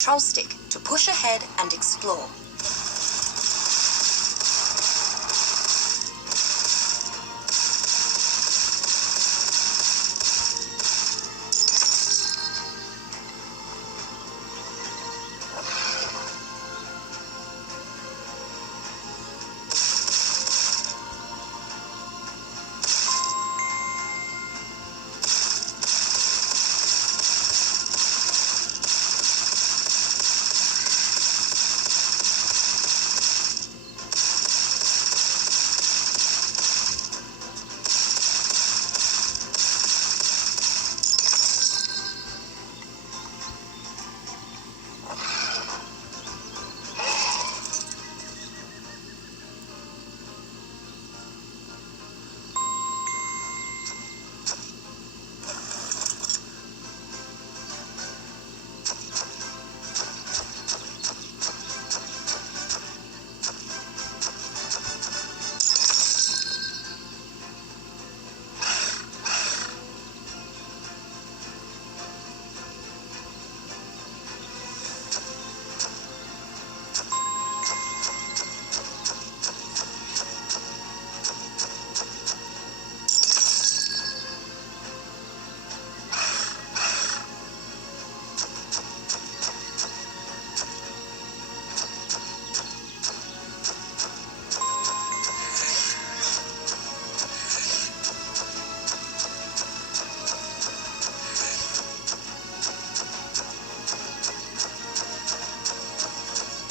control stick to push ahead and explore.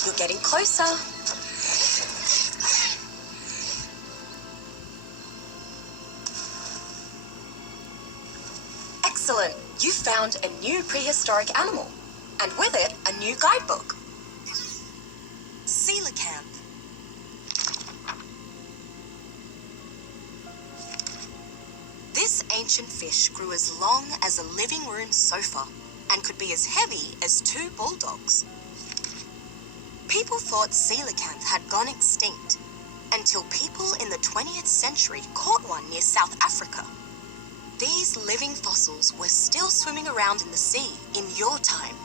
You're getting closer. Excellent. You found a new prehistoric animal, and with it, a new guidebook. Coelacanth. This ancient fish grew as long as a living room sofa and could be as heavy as 2 bulldogs. People thought coelacanth had gone extinct until people in the 20th century caught one near South Africa. These living fossils were still swimming around in the sea in your time.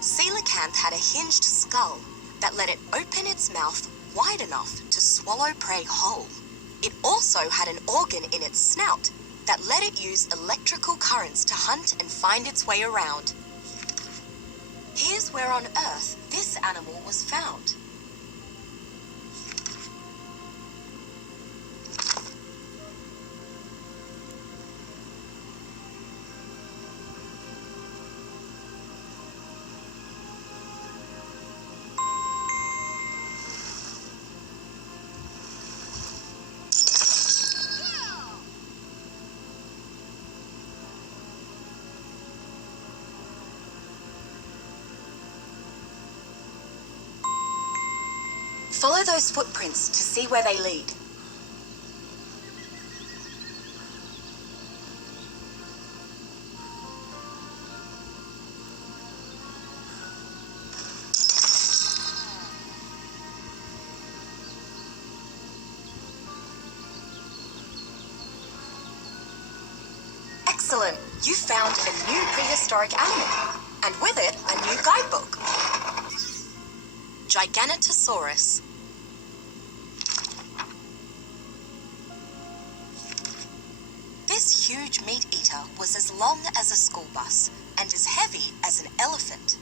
Coelacanth had a hinged skull that let it open its mouth wide enough to swallow prey whole. It also had an organ in its snout that let it use electrical currents to hunt and find its way around. Here's where on Earth this animal was found. Follow those footprints to see where they lead. Excellent! You found a new prehistoric animal, and with it, a new guidebook. Giganotosaurus. This huge meat eater was as long as a school bus and as heavy as an elephant.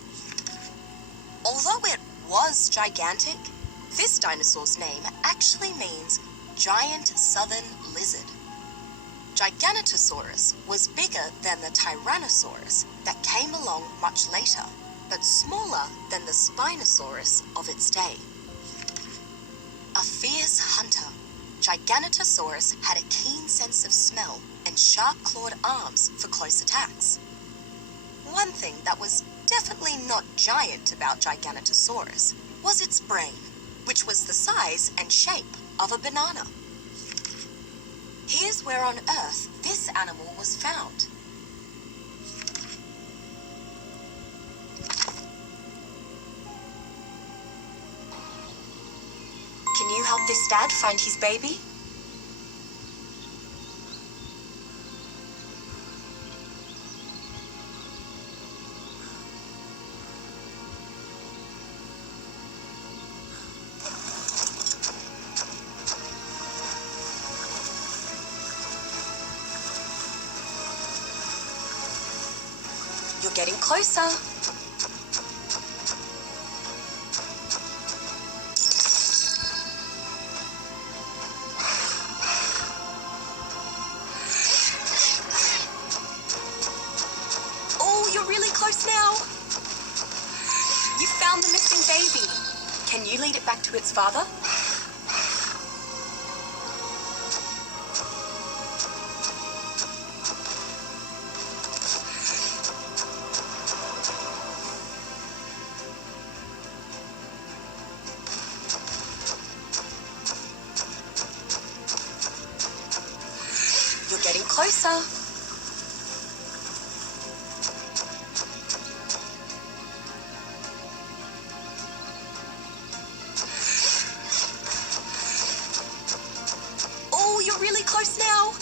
Although it was gigantic, this dinosaur's name actually means giant southern lizard. Giganotosaurus was bigger than the Tyrannosaurus that came along much later, but smaller than the Spinosaurus of its day. A fierce hunter, Giganotosaurus had a keen sense of smell and sharp-clawed arms for close attacks. One thing that was definitely not giant about Giganotosaurus was its brain, which was the size and shape of a banana. Here's where on Earth this animal was found. Can you help this dad find his baby? getting closer. Oh, you're really close now. You found the missing baby. Can you lead it back to its father? You're getting closer. Oh, you're really close now.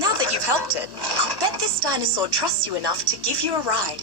Now that you've helped it, I'll bet this dinosaur trusts you enough to give you a ride.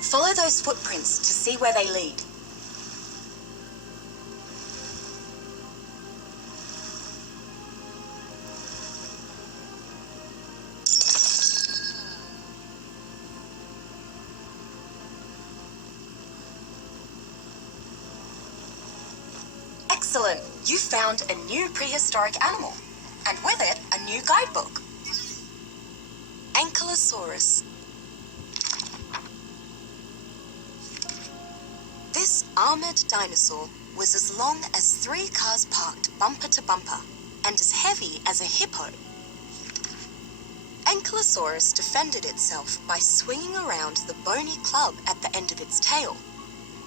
Follow those footprints to see where they lead. Excellent! You found a new prehistoric animal, and with it, a new guidebook. Ankylosaurus. This armored dinosaur was as long as 3 cars parked bumper to bumper and as heavy as a hippo. Ankylosaurus defended itself by swinging around the bony club at the end of its tail.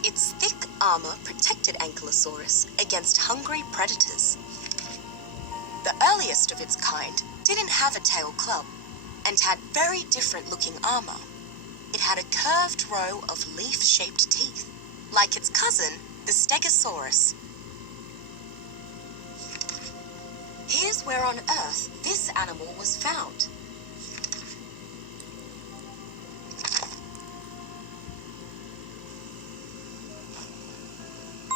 Its thick armor protected Ankylosaurus against hungry predators. The earliest of its kind didn't have a tail club and had very different looking armor. It had a curved row of leaf-shaped teeth, like its cousin, the Stegosaurus. Here's where on Earth this animal was found.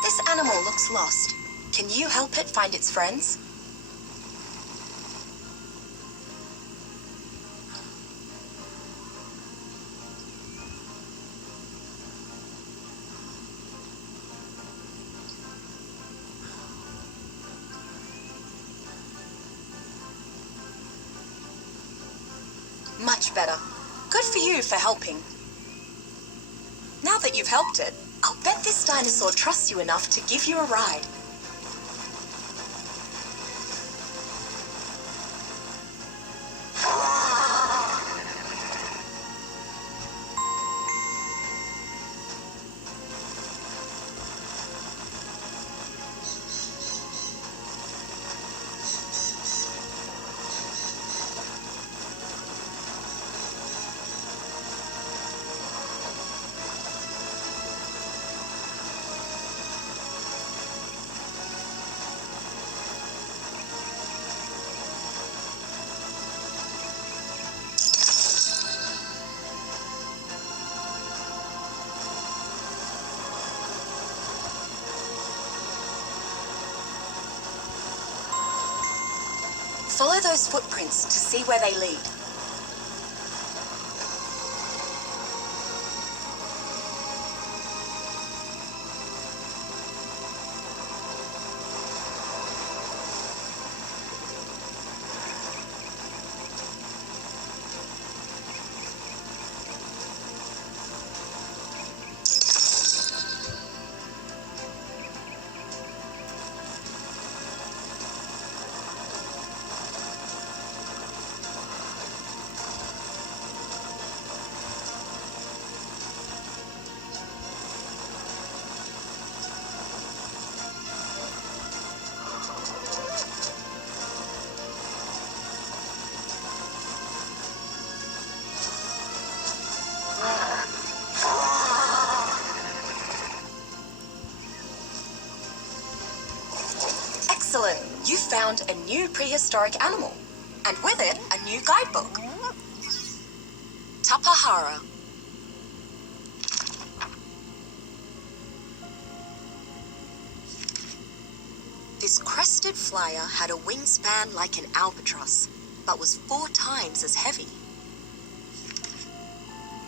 This gets lost, can you help it find its friends? Much better. Good for you for helping. Now that you've helped it, I'll bet this dinosaur trusts you enough to give you a ride. Follow those footprints to see where they lead. Excellent! You found a new prehistoric animal, and with it, a new guidebook. Tapahara. This crested flyer had a wingspan like an albatross, but was 4 times as heavy.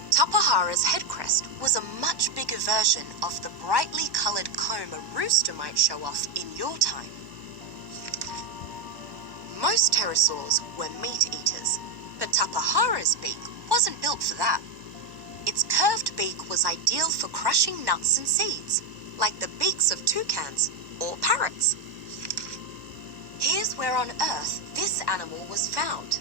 Tapahara's head crest was a much bigger version of the brightly colored comb a rooster might show off in your time. Most pterosaurs were meat eaters, but Tapahara's beak wasn't built for that. Its curved beak was ideal for crushing nuts and seeds, like the beaks of toucans or parrots. Here's where on Earth this animal was found.